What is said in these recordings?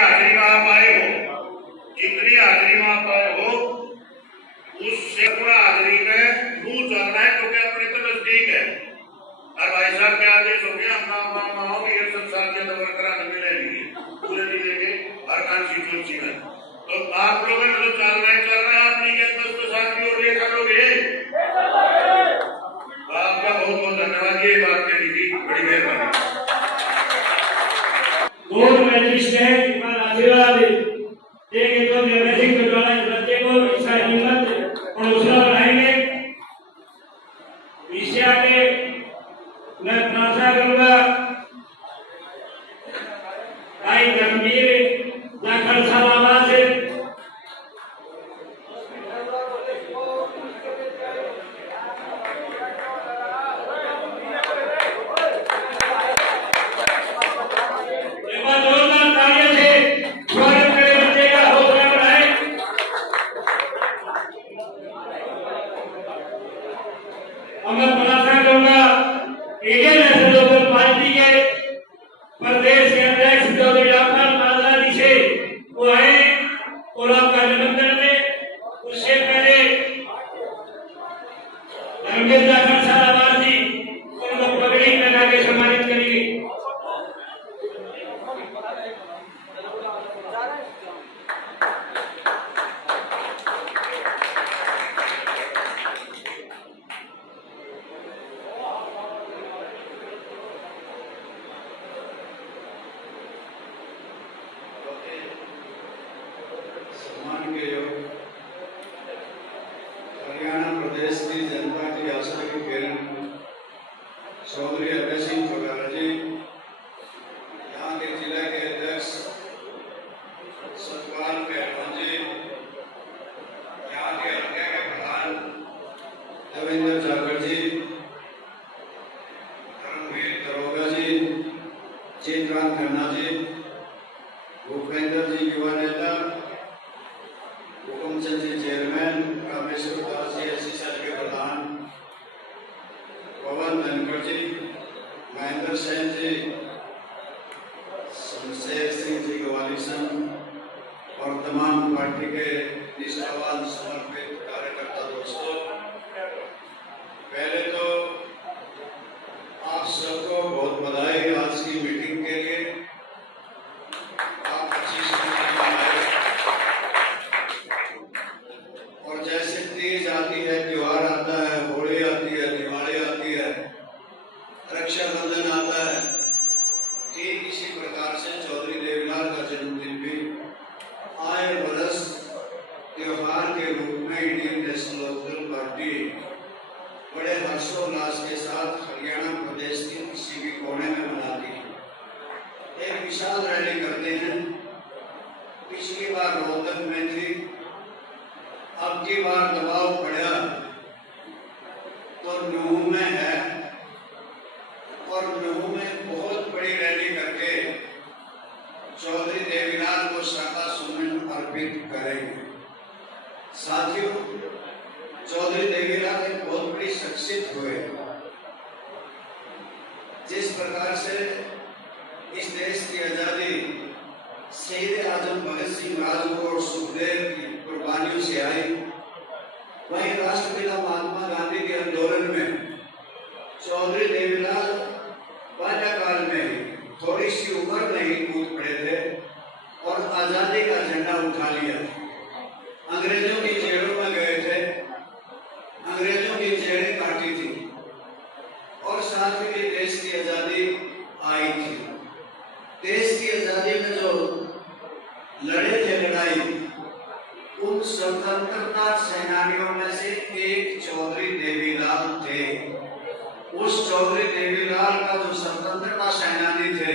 हाजिरी में आप आए हो, जितनी हाजिरी में आप आए हो उससे पूरा हाजिरी में दूर चलना है, क्योंकि अपने तो नजदीक है। और भाई साहब के आदेश हो गया, हम ये सब साथ के दौर करा मिलेंगे पूरे जिले के हर कॉन्स्टिट्यूंसी में। तो आप लोगों ने जो चल रहा है आप नहीं कहते उसके साथ भी और ये करोगे। आपका बहुत बहुत धन्यवाद, ये बात कहनी थी, बड़ी मेहरबानी। आशीर्वाद देंगे तो सिंह कटवाला इस बच्चे को इसका हिम्मत और हौसला बढ़ाएंगे। इससे आगे मैं प्रार्थना करूंगा भाई गंभीर जाखड़ साहब से मैं प्रार्थना करूंगा इंडियन नेशनल लोकल पार्टी के प्रदेश के अध्यक्ष चौधरी डॉक्टर आजादी से वो आए और आपका निमंत्रण में उससे पहले धर्मेंद्र जाखड़ साहब जी उनको पगड़ी लगा के सम्मानित करेंगे। हरियाणा प्रदेश की जनता की आशा की किरण चौधरी अभय सिंह चौटाला जी, यहाँ के जिला के अध्यक्ष सतपाल पहलवान जी, यहाँ के हल्के के प्रधान देवेंद्र जाखड़ जी, धर्मवीर दरोगा जी, जीतराम खन्ना जी, भूपेंद्र जी युवा नेता, हुकुम Chand ji chairman, Kameshwar Das ji SC cell के प्रधान, पवन धनखड़ जी, महेंद्र सेन जी, शमशेर सिंह जी गवाली संघ और तमाम पार्टी के निष्ठावान समर्पित कार्यकर्ता दोस्तों, पहले तो आप सबको बहुत बधाई आज की मीटिंग के लिए। आप अच्छी और जैसे तीज आती है, त्योहार आता है, होली आती है, दिवाली आती है, रक्षाबंधन आता है, ठीक इसी प्रकार से चौधरी देवीलाल का जन्मदिन भी आए बरस त्योहार के रूप में इंडियन नेशनल लोकल पार्टी बड़े हर्षोल्लास के साथ हरियाणा प्रदेश के किसी भी कोने में मनाती है। एक विशाल रैली करते हैं। पिछली बार रोहतक में थी, अब की बार दबाव पड़ा तो नूह में है और नूह में बहुत बड़ी रैली करके चौधरी देवीलाल को श्रद्धासुमन अर्पित करेंगे। साथियों, चौधरी देवीलाल एक बहुत बड़ी शख्सियत हुए। जिस प्रकार से इस देश की आजादी शहीद आजम भगत सिंह, राजगुरु और सुखदेव की कुर्बानियों से आई, वहीं राष्ट्रपिता महात्मा गांधी के आंदोलन में चौधरी देवीलाल बाल्यकाल में ही, थोड़ी सी उम्र में ही कूद पड़े थे और आजादी का झंडा उठा लिया। अंग्रेजों की जेलों में गए थे, अंग्रेजों की जेलें काटी थी और साथ ही देश की आजादी आई थी। देश की आजादी में जो लड़े थे लड़ाई, उन स्वतंत्रता सेनानियों में से एक चौधरी देवीलाल थे। उस चौधरी देवीलाल का जो स्वतंत्रता सेनानी थे,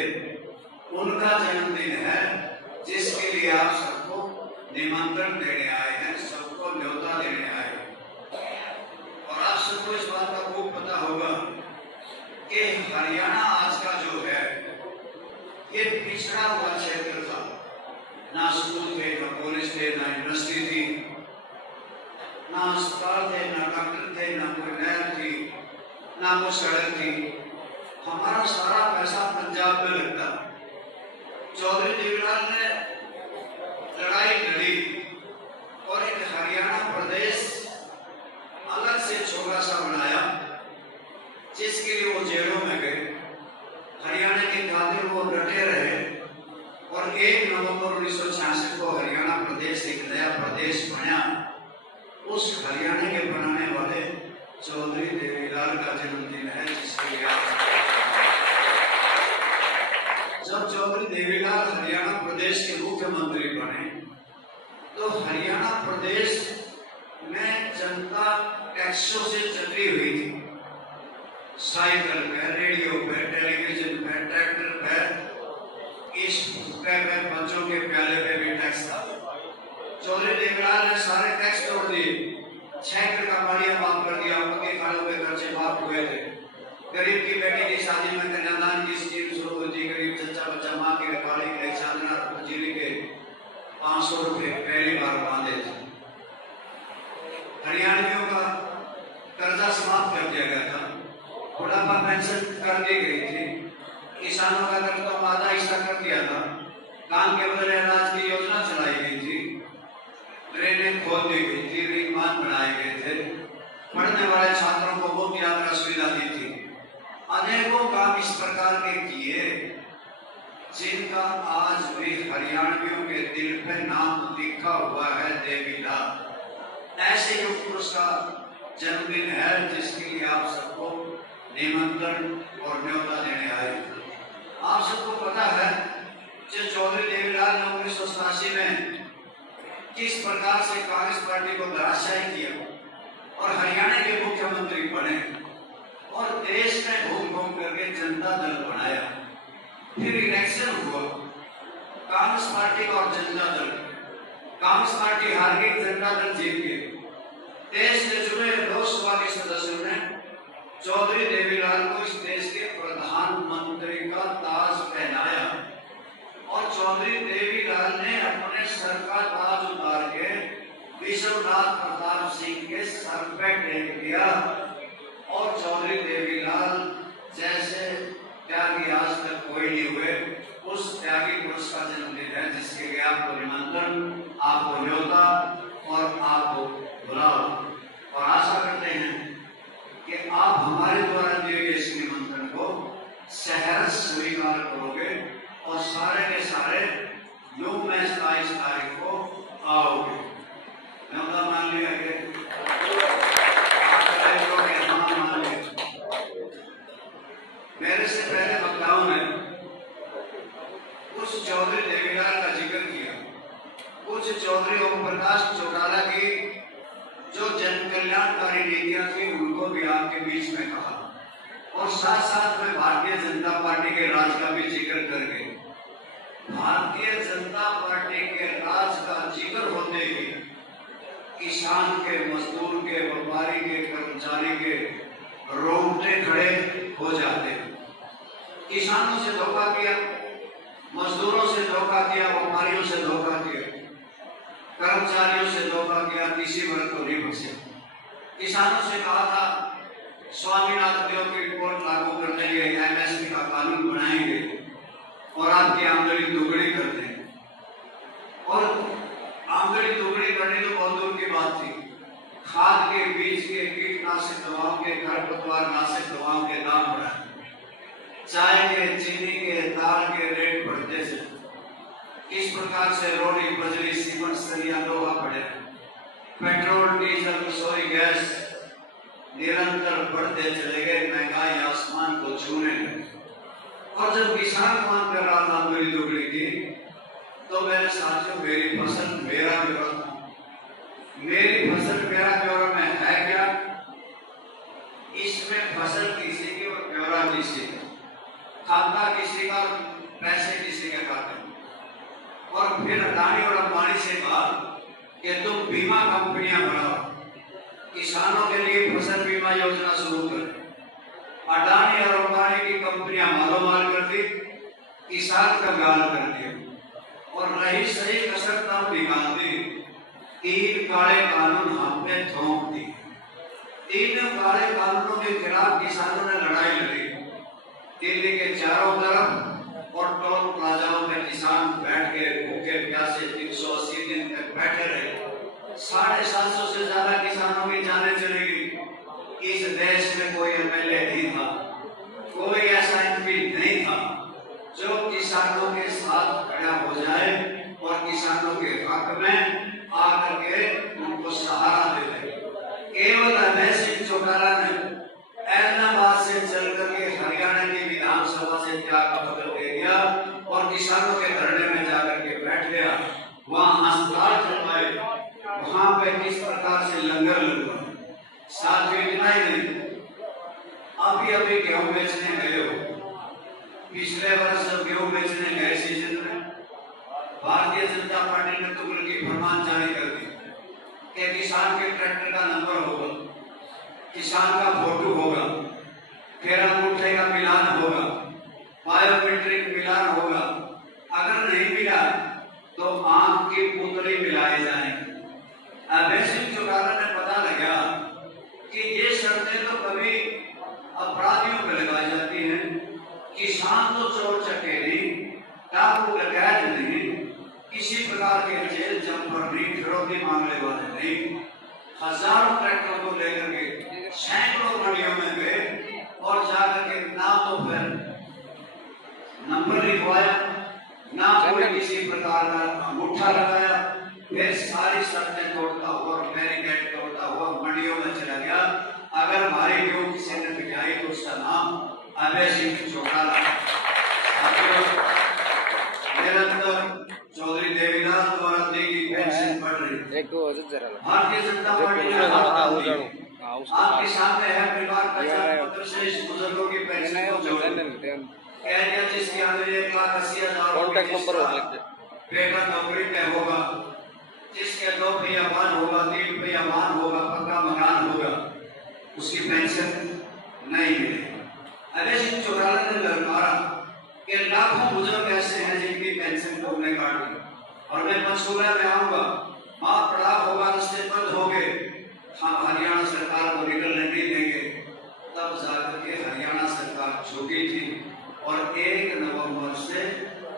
उनका जन्मदिन है, जिसके लिए आप सबको निमंत्रण देने आए हैं, सबको न्योता देने आए हैं। और आप सबको इस बात का खूब पता होगा कि हरियाणा आज का जो है ये पिछड़ा हुआ क्षेत्र था। ना स्कूल थे, ना कॉलेज थे, ना यूनिवर्सिटी थी, ना अस्पताल थे, ना डॉक्टर थे, ना कोई नहर थी, ना कोई सड़क थी। हमारा सारा पैसा पंजाब में लगता। चौधरी देवीलाल ने नवंबर 1966 को हरियाणा प्रदेश एक नया प्रदेश बना। उस हरियाणा के बनाने वाले चौधरी देवीलाल का जन्मदिन है, जिसके लिए जब चौधरी देवीलाल हरियाणा प्रदेश के मुख्यमंत्री बने तो हरियाणा प्रदेश में जनता टैक्सों से चली हुई थी। साइकिल पे, रेडियो पे, टेलीविजन पे, ट्रैक्टर पे, इस पे बच्चों के प्याले पे भी टैक्स था। चौधरी देवीलाल ने सारे टैक्स तोड़ दिए, 6 का मारिया माफ कर दिया, पक्के खानों पे खर्चे माफ हुए थे। गरीब की बेटी की शादी में कन्यादान की स्कीम शुरू हुई थी। गरीब चच्चा बच्चा माँ की रखवाली के लिए चांदना जिले के 500 रुपए पहली बार बांधे थे। हरियाणवियों का कर्जा समाप्त कर दिया गया था, बुढ़ापा पेंशन कर दी गई थी, किसानों का कर्ज तो आधा हिस्सा कर दिया था, काम के बदले अनाज की योजना चलाई गई थी, ट्रेनें खोल दी गई थी, विमान बनाए गए थे, पढ़ने वाले छात्रों को मुफ्त यात्रा सुविधा दी थी। अनेकों काम इस प्रकार के किए जिनका आज भी हरियाणवियों के दिल पे नाम लिखा हुआ है, देवीलाल। ऐसे युग पुरुष का जन्मदिन है, जिसके लिए आप सबको निमंत्रण और न्योता देने आए। आप सबको पता है कि चौधरी देवीलाल ने 1987 में किस प्रकार से कांग्रेस पार्टी को धराशायी किया और हरियाणा के मुख्यमंत्री बने और देश में घूम घूम करके जनता दल बनाया। फिर इलेक्शन हुआ, कांग्रेस पार्टी और जनता दल, कांग्रेस पार्टी हार गई, जनता दल जीत गई। देश से जुड़े लोकसभा के सदस्यों ने चौधरी देवीलाल को इस देश के प्रधानमंत्री का ताज पहनाया और चौधरी देवीलाल ने अपने सर का ताज उतार के विश्वनाथ प्रताप सिंह के सर पे टेक दिया। और चौधरी देवीलाल जैसे त्यागी आज तक कोई नहीं हुए, उस त्यागी पुरुष का जन्मदिन है, जिसके लिए आपको निमंत्रण, आपको न्योता और आपको बुलाओ। और आशा करते हैं कि आप हमारे द्वारा दिए गए इस निमंत्रण को सहर्ष स्वीकार करोगे और सारे के सारे यूं में 27 तारीख को आओगे। न्योता मान लिया कि मेरे से पहले वक्ताओं ने कुछ चौधरी देवीलाल का जिक्र किया, कुछ चौधरी ओम प्रकाश चौटाला की जो जन कल्याणकारी नीतियां थी उनको भी आपके बीच में कहा और साथ साथ में भारतीय जनता पार्टी के राज का भी जिक्र करके, भारतीय जनता पार्टी के राज का जिक्र होते ही किसान के, मजदूर के, व्यापारी के, कर्मचारी के रोंगटे खड़े हो जाते। किसानों से धोखा किया, मजदूरों से धोखा किया, व्यापारियों से धोखा किया, कर्मचारियों से धोखा किया, किसी वर्ग को नहीं बख्शा। किसानों से कहा था स्वामीनाथन देव की रिपोर्ट लागू कर देंगे, एमएसपी का कानून बनाएंगे और आपकी आमदनी दोगुनी कर देंगे। और आमदनी दोगुनी करनी तो बहुत दूर की बात थी, खाद के, बीज के, कीटनाशक दवाओं के, खरपतवार नाशक दवाओं के दाम बढ़ाए, चाय के, चीनी के, दाल के रेट बढ़ते थे। इस प्रकार से रोडी, बजरी, सीमेंट, सरिया, लोहा बढ़े, पेट्रोल, डीजल, रसोई गैस निरंतर बढ़ते चले गए, महंगाई आसमान को छूने लगी। और जब किसान मांग कर रहा था आमदनी दोगुनी की, तो मेरे साथियों, मेरी फसल मेरा ब्यौरा था। मेरी फसल मेरा ब्यौरा में है क्या? इसमें फसल किसी की और ब्यौरा किसी का, खाता किसी का, पैसे किसी के खाते में। और फिर अडानी और अंबानी से कहा कि तुम बीमा कंपनियां बनाओ, किसानों के लिए फसल बीमा योजना शुरू करें। अडानी और अंबानी की कंपनियां मालोमाल कर दी, किसान का गाल कर दिया और रही सही कसर तब निकाल दी। 3 काले कानून हम पे थोप दी। 3 काले कानूनों के खिलाफ किसानों ने लड़ाई लड़ी। दिल्ली के चारों तरफ और टोल प्लाजाओं में किसान बैठ के भूखे प्यासे 380 दिन तक बैठे रहे। 750 से ज्यादा किसानों की जानें चली गई। इस देश में कोई एमएलए नहीं था, कोई ऐसा एमपी नहीं था जो किसानों के साथ खड़ा हो जाए वहाँ अस्पताल चलवाए, वहाँ पे किस प्रकार से लंगर लगवाए। साथ में इतना ही नहीं, अभी गेहूं बेचने गए हो, पिछले वर्ष जब गेहूं बेचने गए सीजन में भारतीय जनता पार्टी ने तुगलकी फरमान जारी कर दी कि किसान के ट्रैक्टर का नंबर होगा, किसान का फोटो होगा, फिर अंगूठे का मिलान होगा, बायोमेट्रिक मिलान होगा, अगर नहीं मिला तो आंख की पुतली मिलाए जाएंगे। अभय सिंह चौटाला ने पता लगा कि ये शर्तें तो कभी अपराधियों पर लगाई जाती हैं, किसान तो चोर चकेरी, डाकू डकैत नहीं, किसी प्रकार के जेल जंपर नहीं, फिरौती मांगने वाले नहीं। हजारों ट्रैक्टरों को लेकर के सैकड़ों मंडियों में गए और जाकर के ना तो फिर नंबर लिखवाया, ना कोई किसी प्रकार का अंगूठा लगाया, फिर सारी शर्तें तोड़ता हुआ, बैरिकेड तोड़ता हुआ मंडियों में चला गया। अगर हमारी गेहूं किसी ने बिकाई तो उसका नाम अभय सिंह चौटाला। निरंतर चौधरी देवीलाल द्वारा दी गई पेंशन बढ़ रही। भारतीय जनता पार्टी ने आपके सामने है परिवार कल्याण पत्र से इस बुजुर्गों की पेंशन को जोड़ कह दिया जिसके अंदर 1,80,000 बेटा नौकरी में होगा, जिसके 2 पहिया वाहन होगा, 3 पहिया वाहन होगा, पक्का मकान होगा, उसकी पेंशन नहीं मिलेगी। अभय सिंह चौटाला ने ललकारा कि लाखों बुजुर्ग ऐसे हैं जिनकी पेंशन को उन्हें काट दी और मैं पंचकूला में आऊंगा, माँ पड़ाव होगा, रास्ते बंद हो गए, हाँ हरियाणा सरकार को निकलने नहीं देंगे। तब जाकर के हरियाणा सरकार झुकी थी और 1 नवंबर से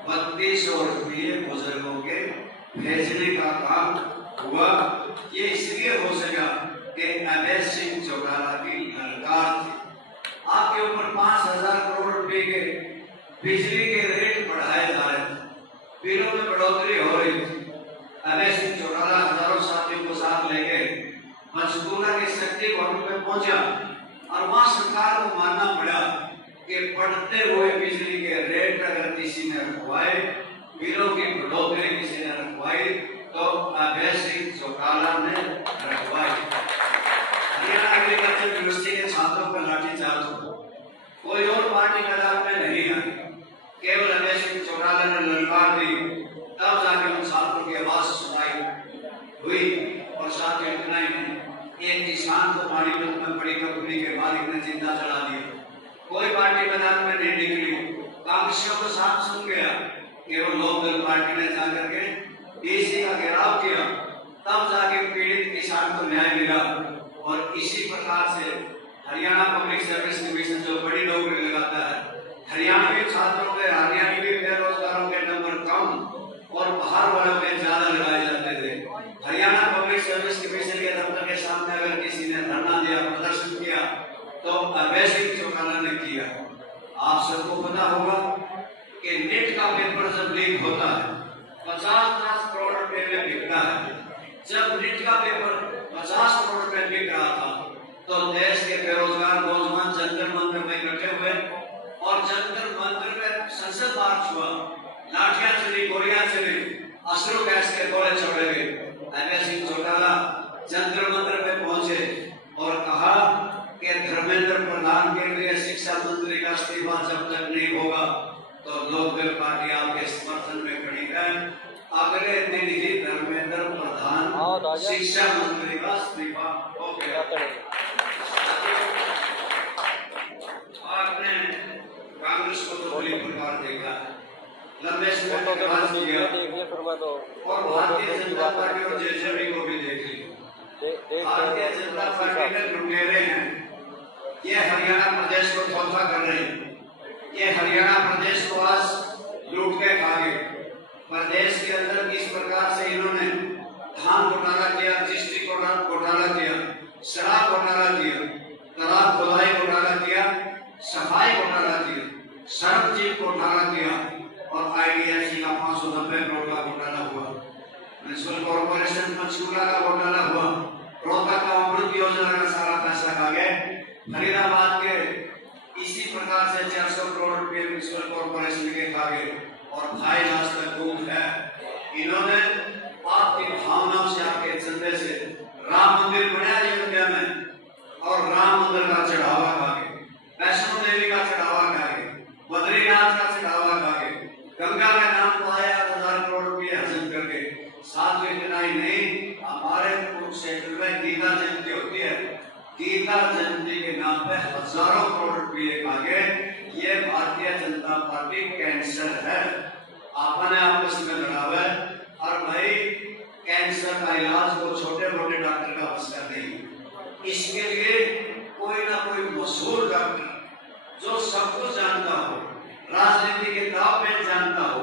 3200 रुपये बुजुर्गों के भेजने का काम हुआ। ये इसलिए हो सका कि अभय सिंह चौटाला की ललकार थी। आपके ऊपर 5,000 करोड़ रुपए के बिजली के रेट बढ़ाए जा रहे थे, बिलों में बढ़ोतरी हो रही थी। अभय सिंह चौटाला हजारों साथियों को साथ लेके पंचकूला के शक्ति भवन में पहुंचा और वहां सरकार को मानना पड़ा कि बढ़ते हुए बिजली के रेट अगर किसी ने रखवाए, बिलों की बढ़ोतरी किसी ने रखवाई तो अभय सिंह चौटाला ने रखवाई। हरियाणा एग्रीकल्चर यूनिवर्सिटी के छात्रों पर लाठीचार्ज हुआ, कोई और पार्टी मैदान में नहीं आई, केवल अभय सिंह चौटाला ने ललकार दी, तब जाके उन छात्रों की आवाज सुनाई हुई। और साथ ही इतना ही नहीं, एक किसान को पानीपत में बड़ी कंपनी के मालिक ने जिंदा जला दिया। कोई पार्टी मैदान में नहीं निकली, कांग्रेसियों को साफ सुन गया कि वो लोकदल पार्टी ने जाकर के डीसी का घेराव किया, तब जाके पीड़ित किसान को न्याय मिला। और इसी प्रकार से हरियाणा पब्लिक सर्विस कमीशन जो बड़ी नौकरी लगाता है, हरियाणवी छात्रों के, हरियाणवी बेरोजगारों के नंबर कम और बाहर वालों के ज्यादा लगाए जाते थे। हरियाणा पब्लिक सर्विस कमीशन के दफ्तर के सामने अगर किसी ने धरना दिया, प्रदर्शन किया तो अभय सिंह चौटाला ने किया। आप सबको पता होगा कि नेट का पेपर जब लीक होता है 50 करोड़ रुपए में बिकता है। जब नेट का पेपर 50 करोड़ रुपए बिक रहा था तो देश के बेरोजगार नौजवान जंतर मंतर में इकट्ठे हुए और जंतर मंतर में संसद मार्च हुआ, लाठियां चली, गोलियां चली, अश्रु गैस के गोले छोड़े गए। अभय सिंह चौटाला जंतर मंतर में पहुंचे और कहा कि धर्मेंद्र प्रधान के लिए शिक्षा मंत्री का इस्तीफा जब तक नहीं होगा तो लोकदल पार्टी आपके समर्थन में खड़ी है। अगले दिन ही धर्मेंद्र प्रधान शिक्षा मंत्री का इस्तीफा हो गया। आपने कांग्रेस को तो बड़ी प्रकार देखा है, लंबे समय तक राज किया और भारतीय जनता पार्टी और जेजेपी को भी देख लिया। भारतीय जनता पार्टी के लुटेरे हैं, ये हरियाणा प्रदेश को धोखा कर रहे हैं, ये हरियाणा प्रदेश को आज लूट के खा गए। प्रदेश के अंदर किस प्रकार से इन्होंने धान घोटाला किया, जीएसटी घोटाला किया, शराब घोटाला किया, तालाब खुदाई घोटाला किया, सफाई घोटाला किया, सड़क जीप घोटाला किया और आईडीएफसी का 590 करोड़ का घोटाला हुआ, म्युनिसिपल कॉर्पोरेशन पंचकूला का घोटाला हुआ, रोहतक का अमृत योजना का सारा पैसा खा गए। फरीदाबाद के इसी प्रकार से 400 करोड़ रुपए म्युनिसिपल कॉर्पोरेशन के खा गए और फाइल आज तक गुम है। इन्होंने साथ ही इतना ही नहीं, हमारे कुरुक्षेत्र में गीता जयंती होती है। गीता जयंती के नाम पे हजारों करोड़ रुपये खा गए। ये भारतीय जनता पार्टी कैंसर है। आपने आपस में लड़ा हुआ है और भाई कैंसर का इलाज वो छोटे मोटे डॉक्टर का बस कर नहीं। इसके लिए कोई ना कोई मशहूर डॉक्टर जो सब कुछ जानता हो, राजनीति के दाव में जानता हो,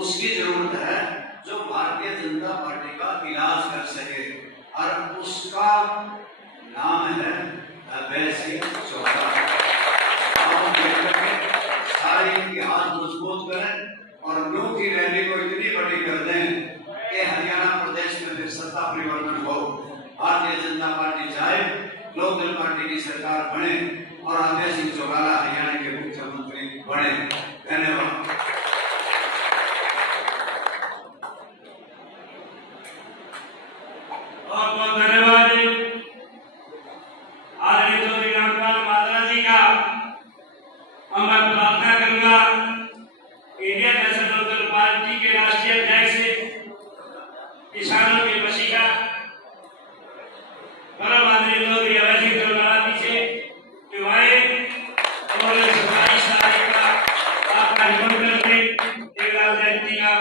उसकी जरूरत है, जो भारतीय जनता पार्टी का इलाज कर सके। और उसका नाम है अभय सिंह चौटाला। सारे इनके हाथ मजबूत करें और न्यू की रैली को इतनी बड़ी कर दें कि हरियाणा प्रदेश में फिर सत्ता परिवर्तन हो, भारतीय जनता पार्टी जाए, लोकदल पार्टी की सरकार बने और अभय सिंह चौटाला हरियाणा के मुख्यमंत्री बने। धन्यवाद। बहुत बहुत धन्यवाद आदरणीय चौधरी रामपाल माजरा जी का। और मैं प्रार्थना करूंगा इंडियन नेशनल लोकदल पार्टी के राष्ट्रीय अध्यक्ष किसानों के वसीला परम आदरणीय चौधरी अभय सिंह चौटाला जी से जो आए और सरकारी सहायता का आपका निमंत्रण थे देवलाल जयंती का।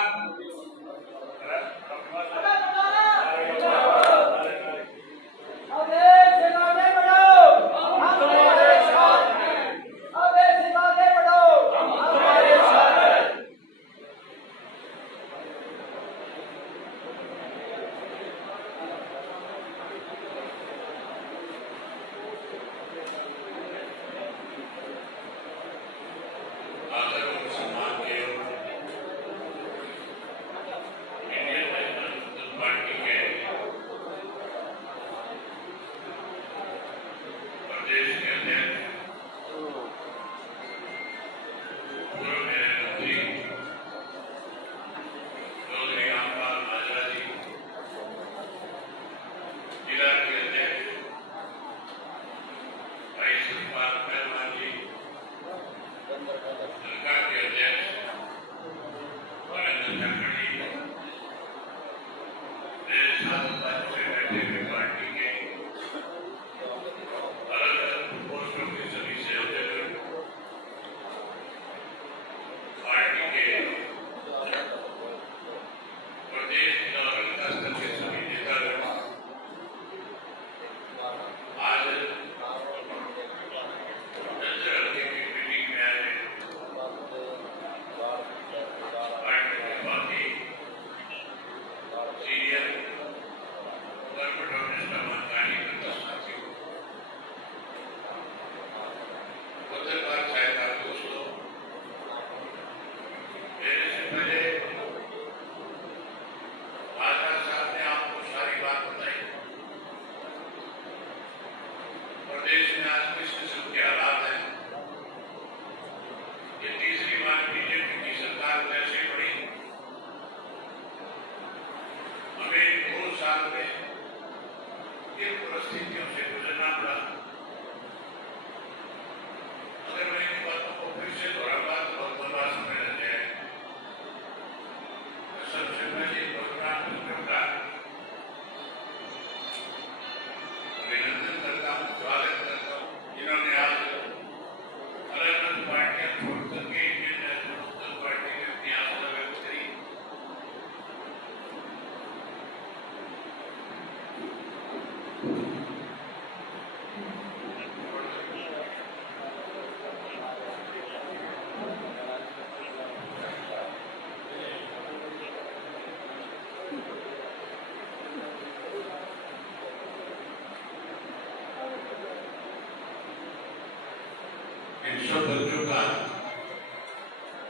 सब बच्चों का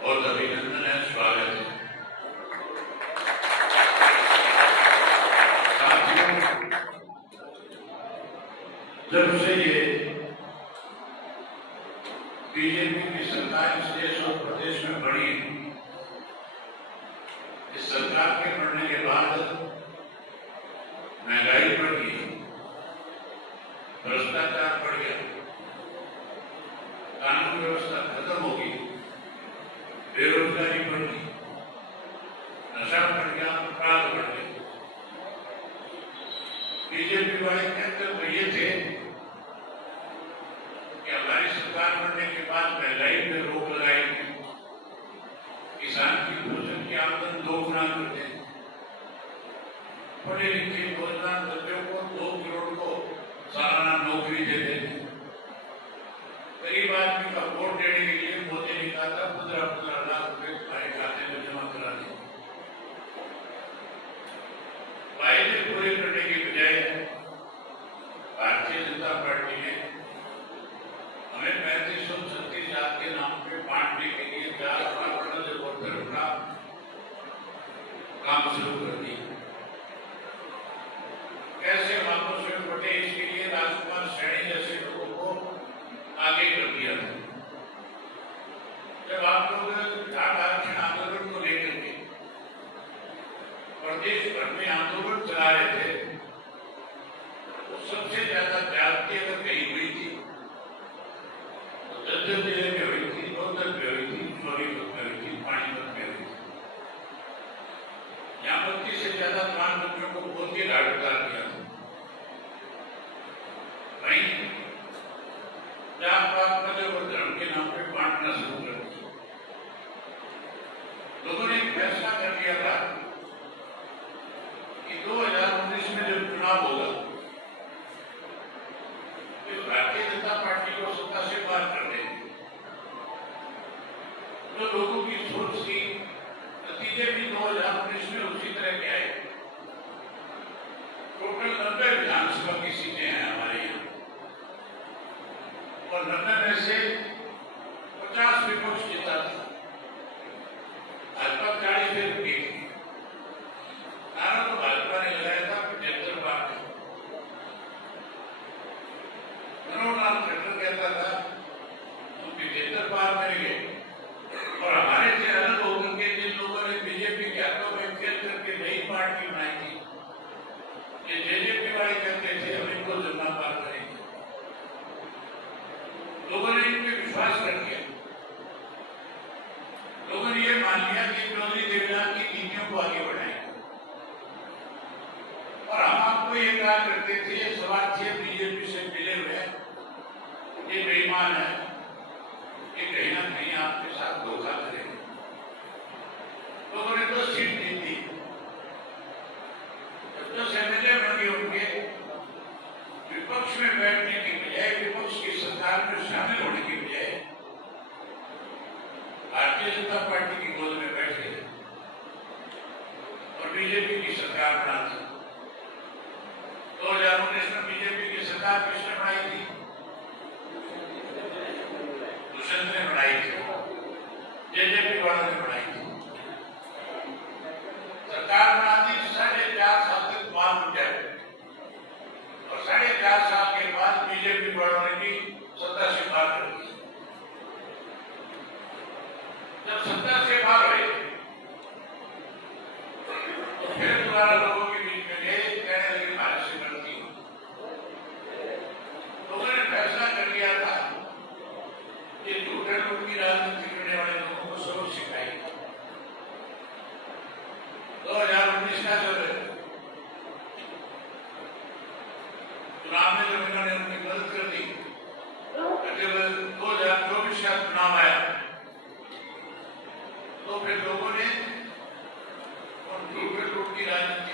बहुत अभिनंदन है, स्वागत है। जब से ये बीजेपी की सरकार इस देश और प्रदेश में बढ़ी, इस सरकार के बढ़ने के बाद महंगाई बढ़ गई, भ्रष्टाचार बढ़ गया, कानून व्यवस्था खत्म हो गई, बेरोजगारी बढ़ गई, नशा बढ़ गया, अपराध बढ़ गया। बीजेपी वाले कहते तो ये थे कि हमारी सरकार बनने के बाद महंगाई पे रोक लगाएंगे, किसान की भोजन की आमदन दोगुना कर देंगे, पढ़े लिखे नौजवान बच्चों को 2 करोड़ को सालाना नौकरी दे देंगे, गरीब आदमी का वोट देने के लिए मोदी ने कहा था 15-15 लाख रुपए तुम्हारे खाते में जमा करा देंगे। वायदे पूरे करने की बजाय भारतीय जनता पार्टी ने हमें 3536 लाख के नाम पे बांटने के लिए 4 करोड़ का काम शुरू कर दिया। कैसे वापस में बटे इसके लिए राजकुमार श्रेणी जैसे लोगों को आगे कर दिया था। जब आप लोग जाट आरक्षण आंदोलन को लेकर के प्रदेश भर में आंदोलन चला रहे थे, तो सबसे ज्यादा ज्यादती अगर कहीं हुई थी तो जज्जर जिले में हुई थी, रोहतक में हुई थी, सोनीपत में हुई थी, पानीपत में हुई थी। यहाँ 32 से ज्यादा प्राण बच्चों को बोल के घाट उतार दिया था। वहीं जात पात मजहब और धर्म के नाम पे बांटना शुरू कर दिया। लोगों ने फैसला कर लिया था कि 2019 में जब चुनाव होगा तो भारतीय जनता पार्टी को सत्ता से बाहर कर देंगे। तो लोगों की सोच थी, नतीजे भी 2019 में उसी तरह के आए। टोटल 90 विधानसभा की सीटें हैं हमारे यहाँ, और 90 में से 50 विपक्ष जीता था, भाजपा 40 से रुकी थी। नारा तो भाजपा ने लगाया था 75 बार। मनोहर खट्टर कहता था हम 75 बार मिलेंगे, और हमारे से अलग होकर के जिन लोगों ने बीजेपी के हाथों में खेल करके नई पार्टी बनाई थी, ये जेजेपी वाले कहते थे हम इनको जिम्मा पार करेंगे। लोगों ने इन पे विश्वास कर दिया। लोगों ने ये मान लिया कि चौधरी देवनाथ की नीतियों को आगे बढ़ाएंगे, और हम आपको ये कहा करते थे ये स्वार्थी बीजेपी से मिले हुए, ये बेईमान है, ये कहीं ना कहीं आपके साथ धोखा करेंगे। लोगों ने तो सीट दी थी, जब 10 एमएलए बन गए उनके, विपक्ष में बैठने की बजाय, विपक्ष की सरकार में शामिल होने की बजाय भारतीय जनता पार्टी की गोद में बैठ गए और बीजेपी की सरकार बना दी। 2019 में बीजेपी की सरकार किसने बनाई थी? दुष्यंत ने बनाई थी, जेजेपी वालों ने बनाई थी। सरकार बना दी, 4.5 साल तक माल उठ जाए, और 4.5 साल के बाद बीजेपी वालों ने भी सत्ता से बाहर कर दी। जब सत्ता से बाहर हुए तो फिर दोबारा लोगों के बीच में गए, कहने लगे भारत से गलती हो। लोगों ने फैसला कर लिया था कि झूठे लोग की राजनीति करने वाले लोगों को सबक सिखाएंगे। 2019 का जब चुनाव में जब इन्होंने उनकी मदद कर दी, जब 2024 का चुनाव आया तो फिर लोगों ने उन झूठे लोग की राजनीति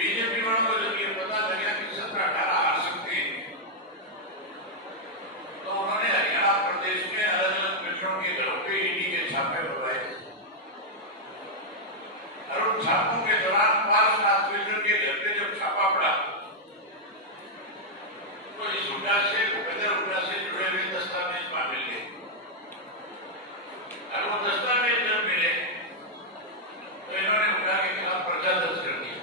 बीजेपी वालों को जब ये पता लगा कि 17-18 हार सकते हैं, तो उन्होंने हरियाणा प्रदेश में अलग अलग मित्रों के घरों पे ईडी के छापे बुलवाए और उन छापों के दौरान पार्श्वनाथ मिश्र के घर पे जब छापा पड़ा तो इस उठा से जुड़े हुए दस्तावेज वहां मिल गए और वो दस्तावेज जब मिले तो इन्होंने उठा के खिलाफ पर्चा दर्ज कर दिया,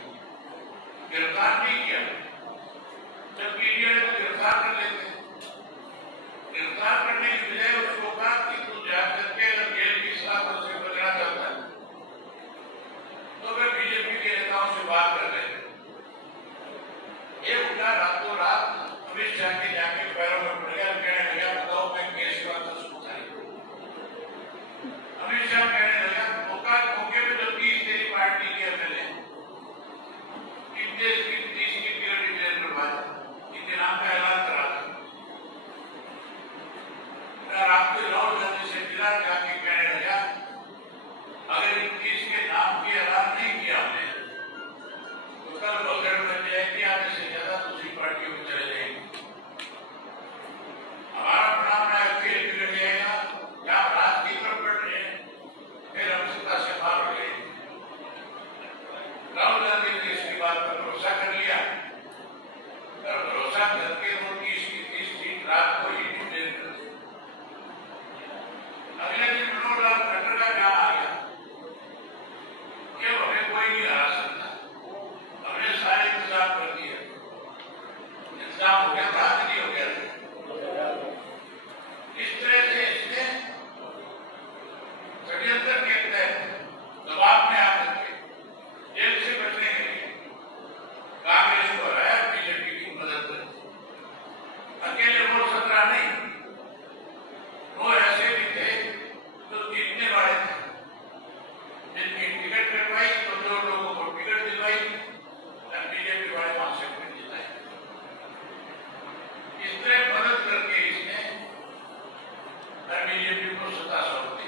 गिरफ्तार नहीं किया। जब ईडी ने गिरफ्तार कर लेते, गिरफ्तार करने की बजाय उसको कहा कि तू जा करके अगर जेल की सलाह से बचना चाहता है तो वे बीजेपी के नेताओं से बात कर रहे। ये उठा रातों रात पुलिस जाके पैरों में पड़ गया, कहने लगा बताओ मैं केस का सबूत है। अमित शाह कहने लगा मौके पे जब 30 तेरी पार्टी के एमएलए देश की 30 की प्योरिटी जेल करवाया, इनके नाम का ऐलान करा था। आपको राहुल गांधी से मिला जाके कहने लगा अगर इन 30 के नाम की ऐलान नहीं किया हमने तो कल भगड़ बन जाएगी, आधे से ज्यादा दूसरी पार्टियों में चले जाएंगे, हमारा अपना खेल बिगड़ जाएगा, या रात की तरफ बढ़ रहे हैं फिर हम सत्ता से बाहर हो गए। राहुल गांधी ने इसकी बात पर भरोसा कर लिया और भरोसा करके वो 30 की 30 सीट रात को ही डिक्लेयर कर दी। अगले दिन मनोहर लाल खट्टर का क्या आ गया कि हमें कोई नहीं हरा सकता, हमने सारे इंतजाम कर दिए। इंतजाम हो गया था कि नहीं हो गया था? इस तरह से इसने षड्यंत्र के तहत दबाव में आकर के जेल से बचने के लिए कांग्रेस को हराया, बीजेपी की मदद करी। अकेले वो 17 नहीं, वो ऐसे भी थे जो जीतने वाले थे, जिनकी टिकट कटवाई तो 2 लोगों को टिकट दिलवाई और बीजेपी वाले वहां से टिकट जिताए। इस तरह मदद करके इसने बीजेपी को सत्ता सौंप दी।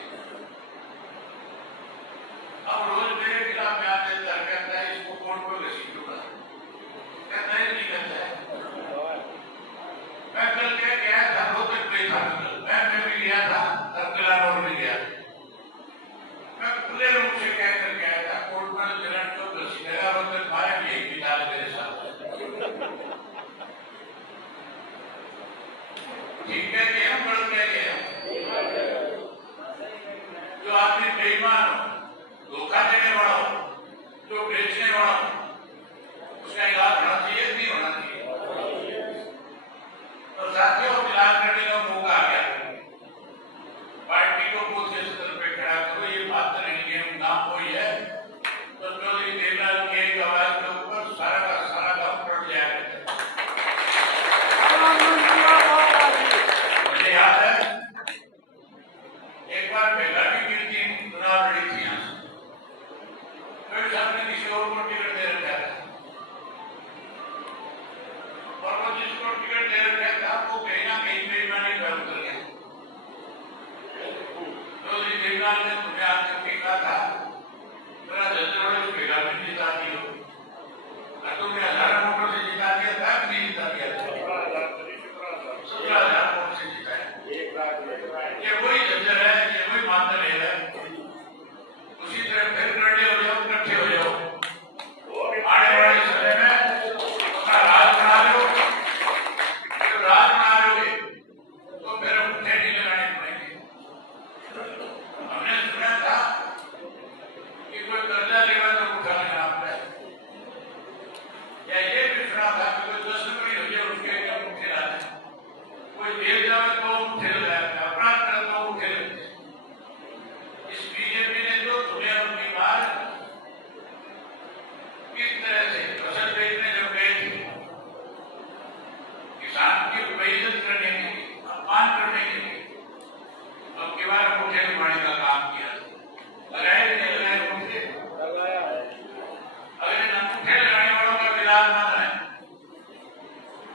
अब रोज मेरे खिलाफ बयान देता है, कहता है इसको कोर्ट पर घसीटूंगा, कहता है नहीं कहता है। मैं कल क्या गया था, रोहतक में था, मैं भी गया था और किलानौर भी गया। मैं खुले रूप से कह कर गया था कोर्ट में जलन को घसीटेगा, मतलब मारे यही निकाल मेरे साथ। ठीक है कि हम गलत कह गए? जो आदमी बेईमान हो, धोखा देने वाला हो, जो बेचने वाला हो, उसका इलाज होना चाहिए नहीं होना चाहिए? तो साथियों इलाज करने का मौका आ गया, पार्टी को बूथ के स्तर पे खड़ा करो, ये बात नहीं है नाम कोई है तो चौधरी देवलाल की एक आवाज के ऊपर सारा का सारा काम पड़ जाएगा। मुझे याद है एक बार बेगाटी गिरती चुनाव लड़ी थी यहाँ से, फिर सामने किसी और को टिकट दे रखा था और वो जिसको टिकट दे रखा था वो कहीं ना कहीं बेईमानी पर उतर गया। चौधरी देवलाल ने तुम्हें आकर के कहा था मेरा जल्दी बेगाटी जिता दियो, तुमने 1000 वोटों से जिता दिया था कि नहीं जिता दिया? 17,000 वोट से जिताया। ये वही जज्जर है, ये वही मानदंड है। उसी तरह फिर लड़े हो जाओ, इकट्ठे हो जाओ, आने वाले समय में अपना राज बना लो। जब राज बना लोगे तो फिर अंगूठे नहीं लगाने पड़ेंगे। हमने सुना था कि कोई कर्जा लेगा तो अंगूठा लगाना पड़े, या ये भी सुना था कि कोई 10 रुपये हो जाए उसके अंगूठे लाते, कोई देर जाए तो अंगूठे लगाते, अपराध करे तो अंगूठे लगते। इस बीजेपी ने तो तुम्हें अपनी बात किस तरह से फसल बेचने जब गए थे, किसान की बेइज्जत करने के लिए, अपमान करने के लिए, अब के बाद अंगूठे लगाने का काम किया। लगाए नहीं लगाए अंगूठे? अगर इन अंगूठे लगाने वालों का विराजमान है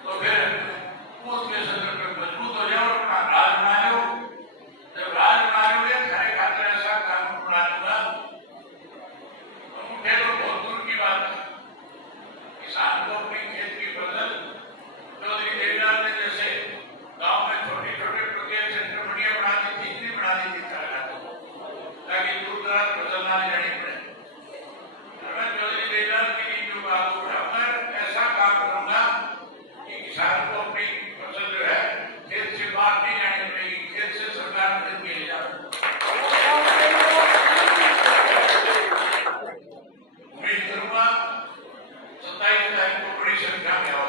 तो फिर उसके सदर पर मजबूत हो बड़ी संख्या में